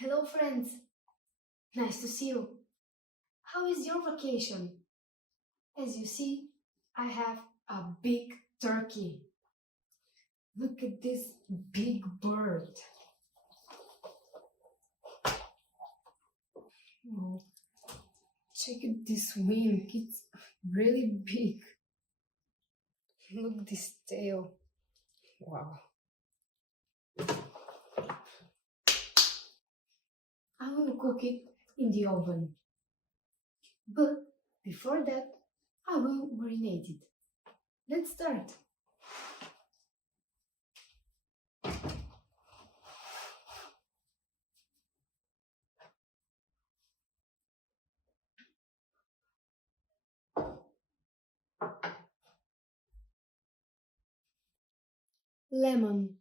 Hello, friends. Nice to see you. How is your vacation? As you see, I have a big turkey. Look at this big bird. Oh, check out this wing. It's really big. Look this tail. Wow. I will cook it in the oven. But before that, I will marinate it. Let's start. Lemon.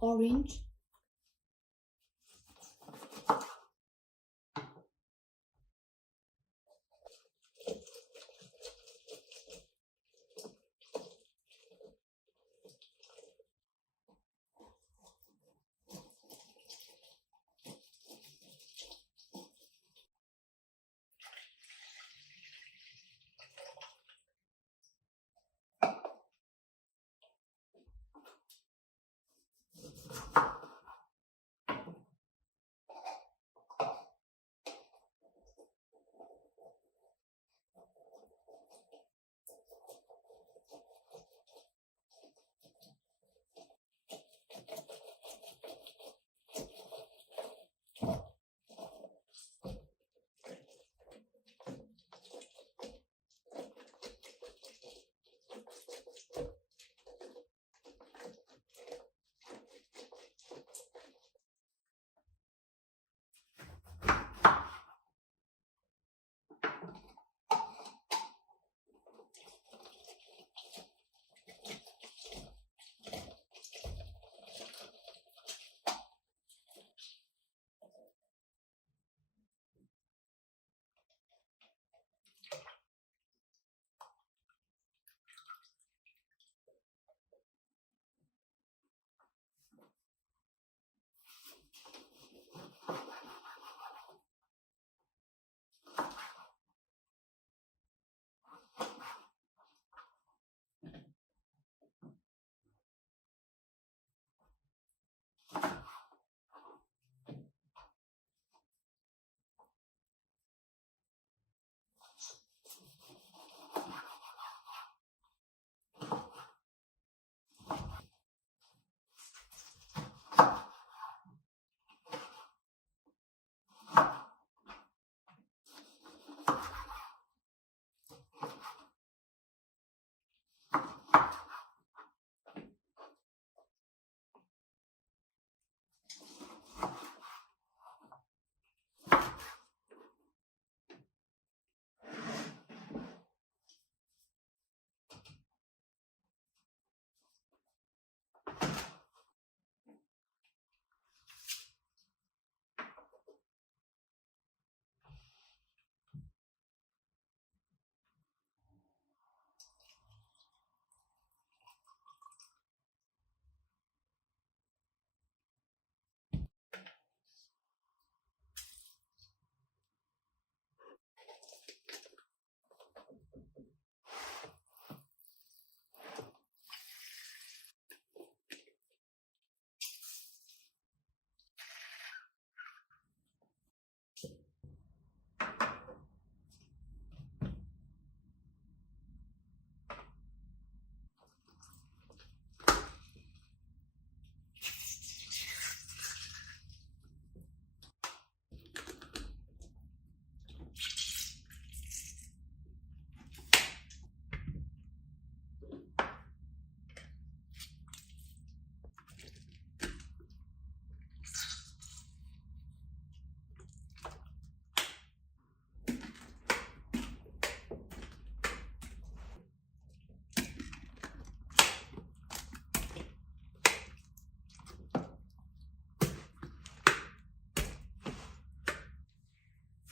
Orange.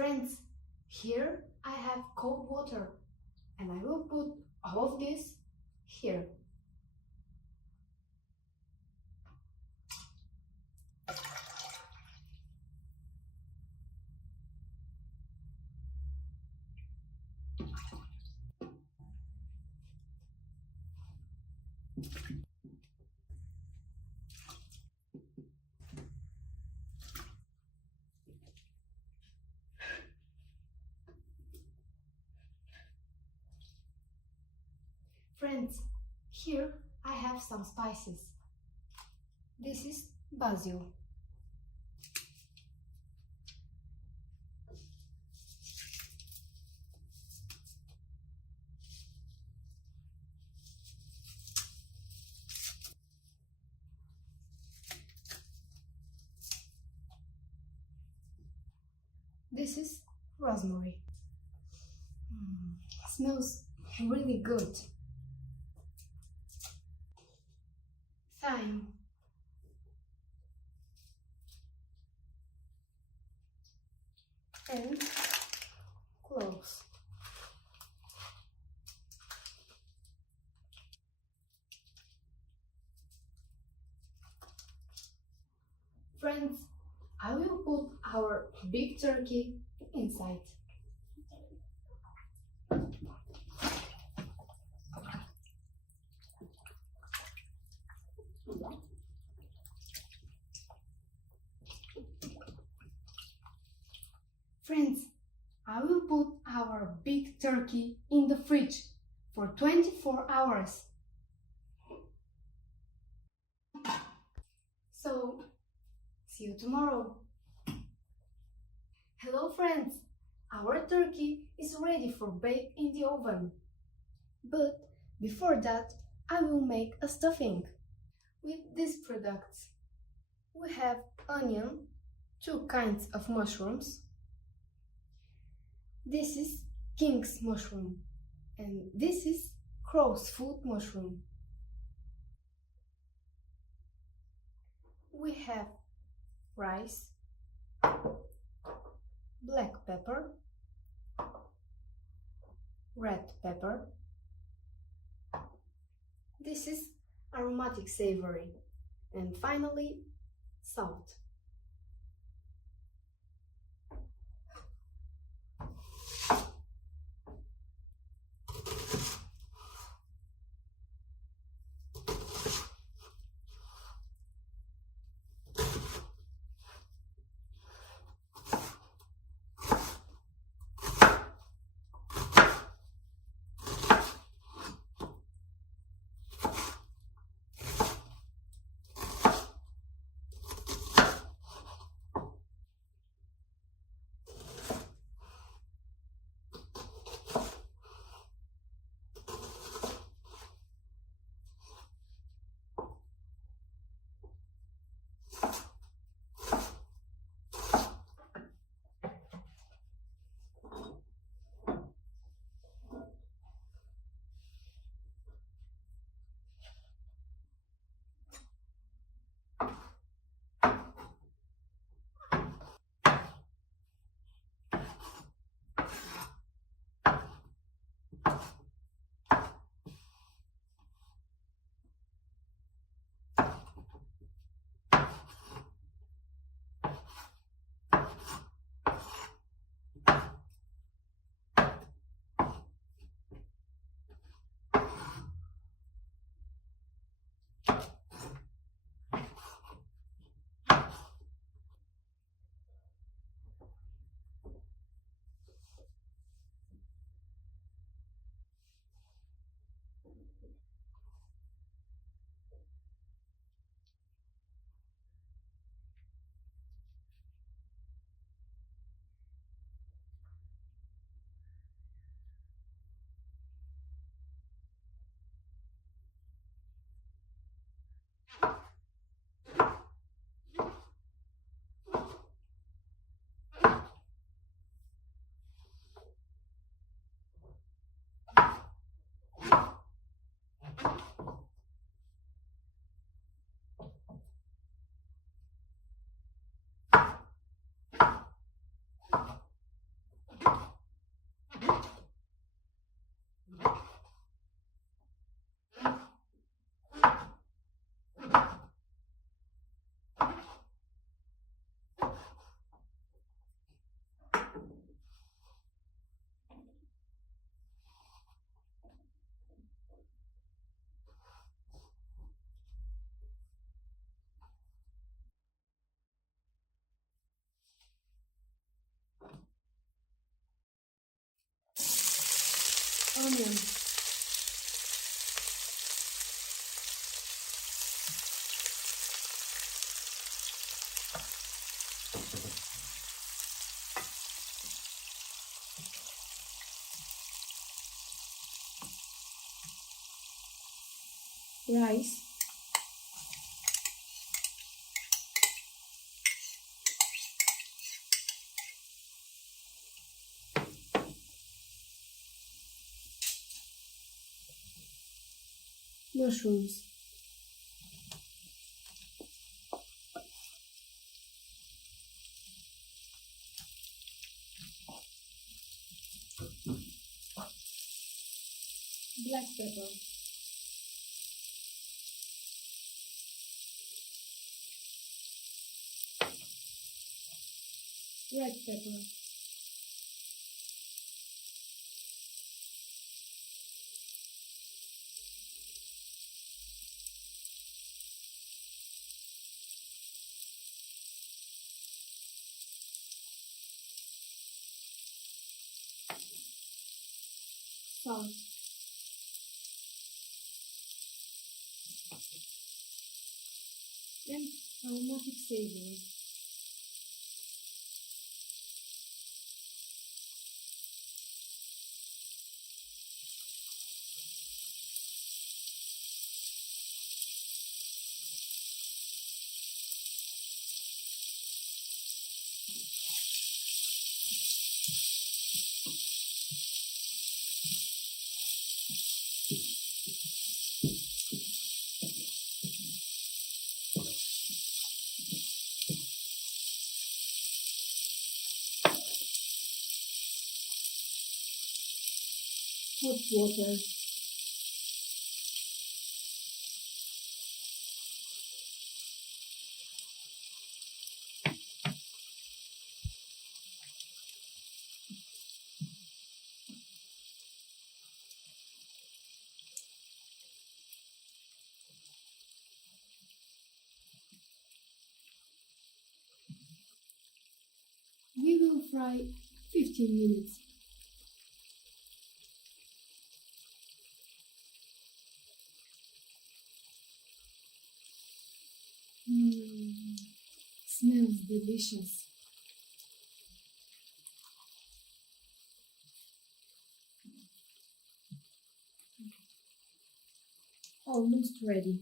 Friends, here I have cold water and I will put all of this here. Friends, here I have some spices. This is basil. This is rosemary. Smells really good. Thyme. And cloves. Friends, I will put our big turkey inside. Friends, I will put our big turkey in the fridge for 24 hours. So, see you tomorrow. Hello friends, our turkey is ready for bake in the oven. But before that, I will make a stuffing. With these products, we have onion, 2 kinds of mushrooms. This is king's mushroom and this is crow's foot mushroom. We have rice, black pepper, red pepper. This is aromatic savory, and finally salt. onion. Rice. Mushrooms. Black pepper. Red pepper. Salt. And aromatic savory. Hot water. We will fry 15 minutes. Smells delicious. Almost ready.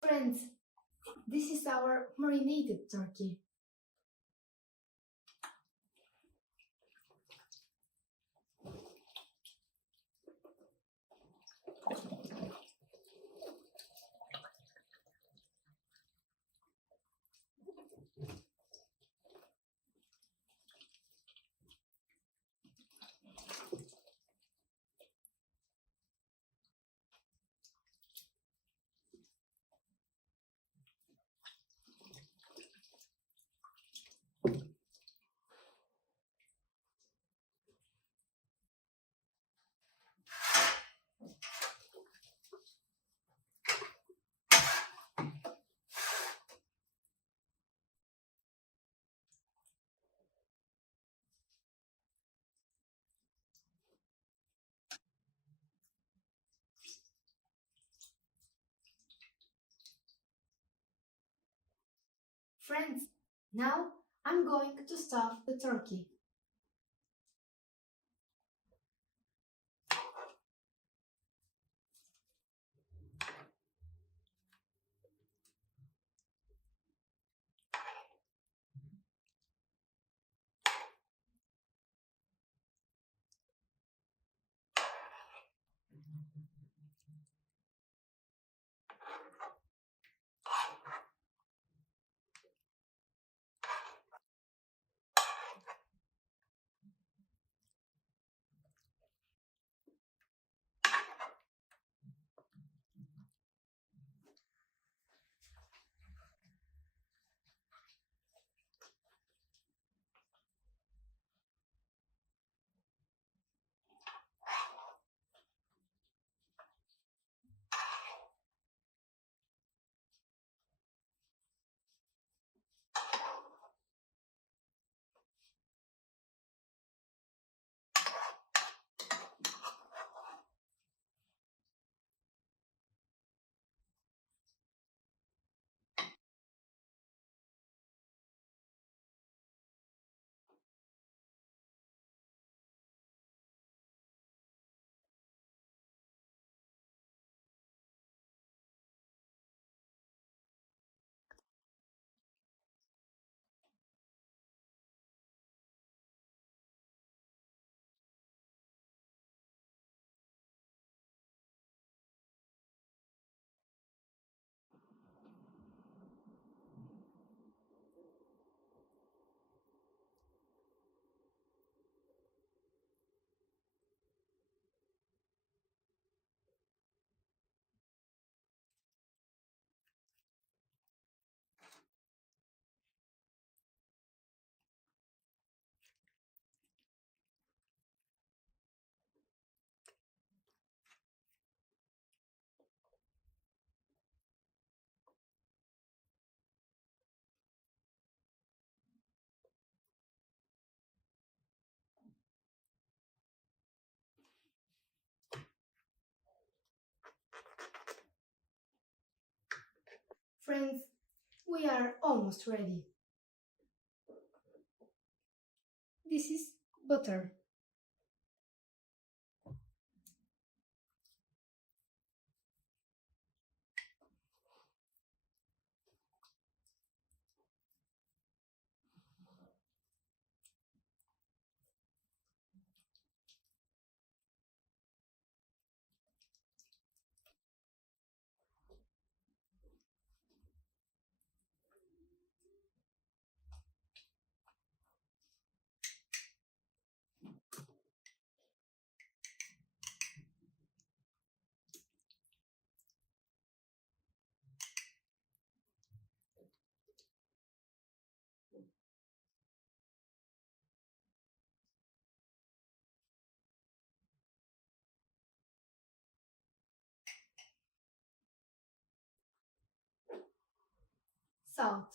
Friends, this is our marinated turkey. Friends, now I'm going to stuff the turkey. Friends, we are almost ready. This is butter. Salt.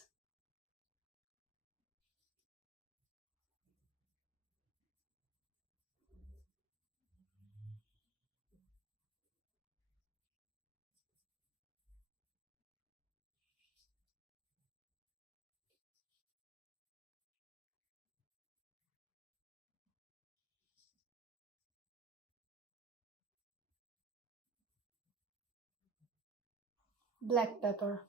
Black pepper.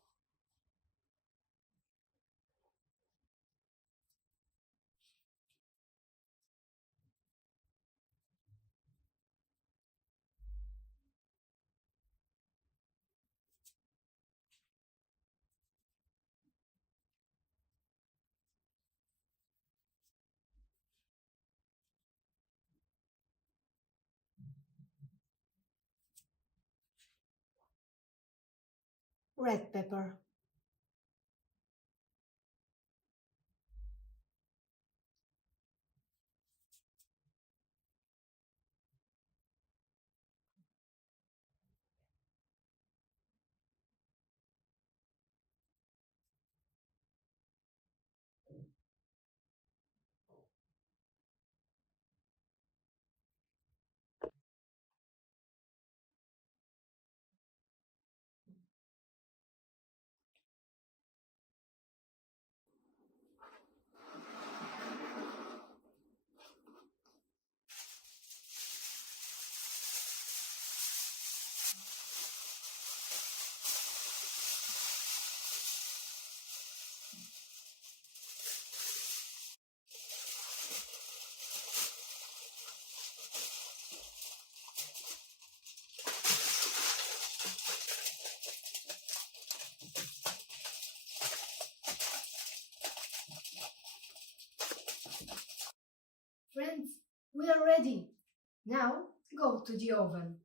Red pepper. Friends, we are ready. Now go to the oven.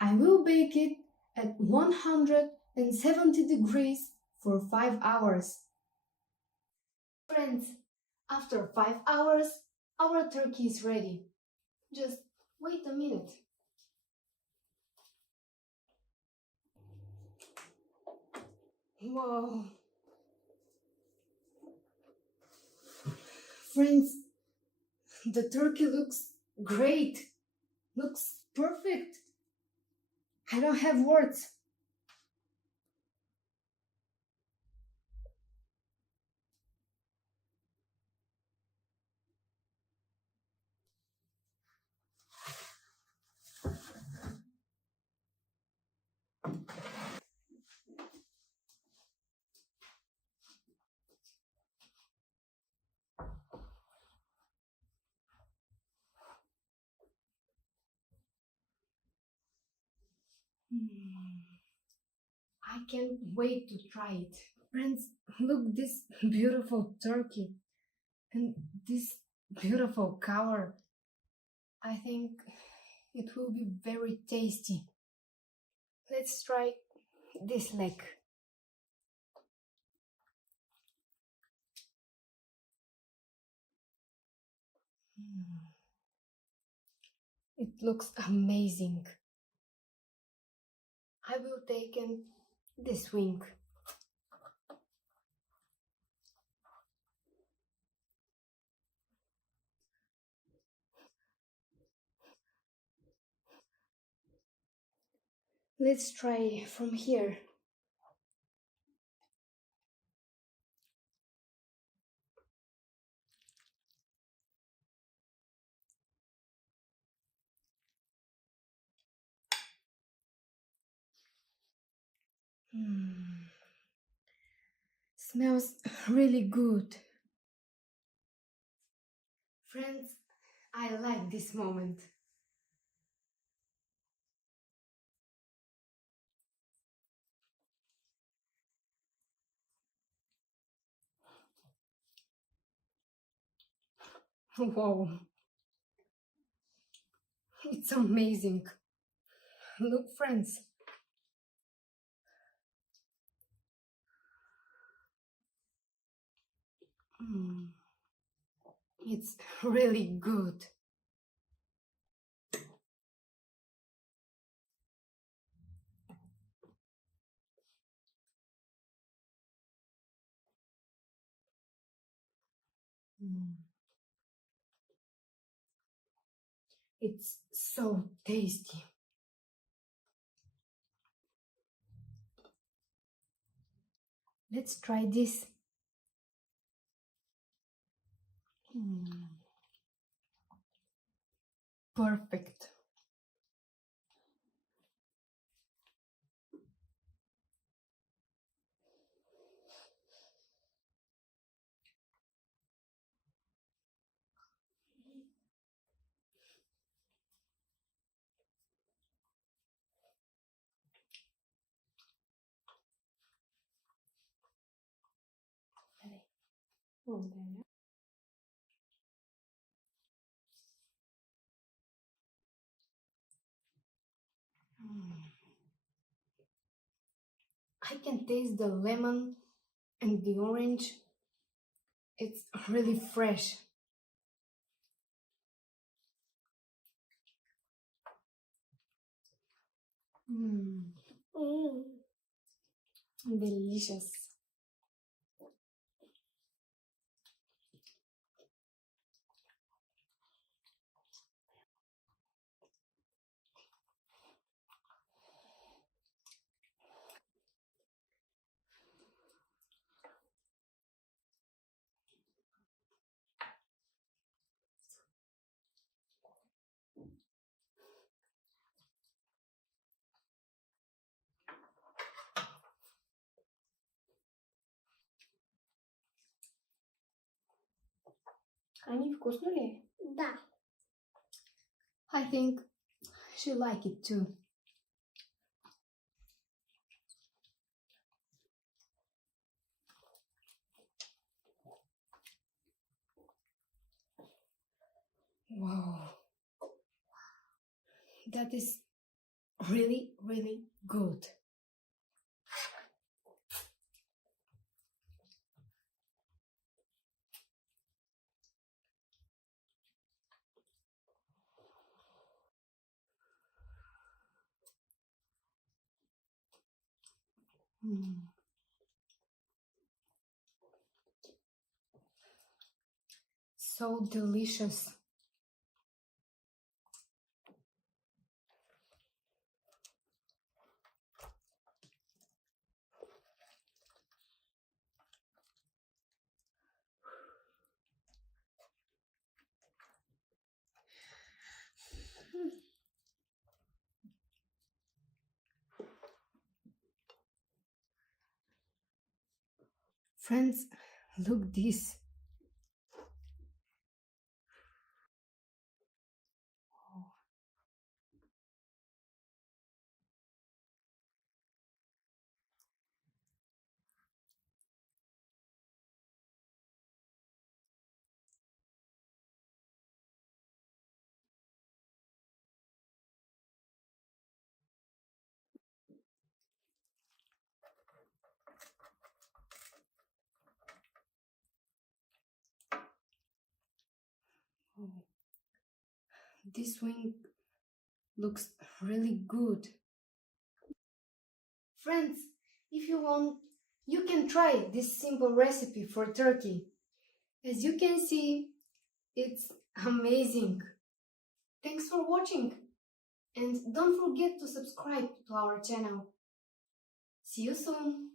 I will bake it at 170 degrees for 5 hours. Friends, after 5 hours, our turkey is ready. Just wait a minute. Whoa. Friends, the turkey looks great. Looks perfect. I don't have words. I can't wait to try it. Friends, look this beautiful turkey and this beautiful cover. I think it will be very tasty. Let's try this leg. It looks amazing. I will take this wing. Let's try from here. Smells really good. Friends, I like this moment. Wow, it's amazing. Look, friends. It's really good. It's so tasty. Let's try this. Perfect. I can taste the lemon and the orange. It's really fresh. Delicious. Ани, вкусно ли? Да. I think she like it too. Wow. That is really, really good. So delicious. Friends, look this. This wing looks really good. Friends, If you want, you can try this simple recipe for turkey. As you can see, it's amazing. Thanks for watching, and don't forget to subscribe to our channel. See you soon!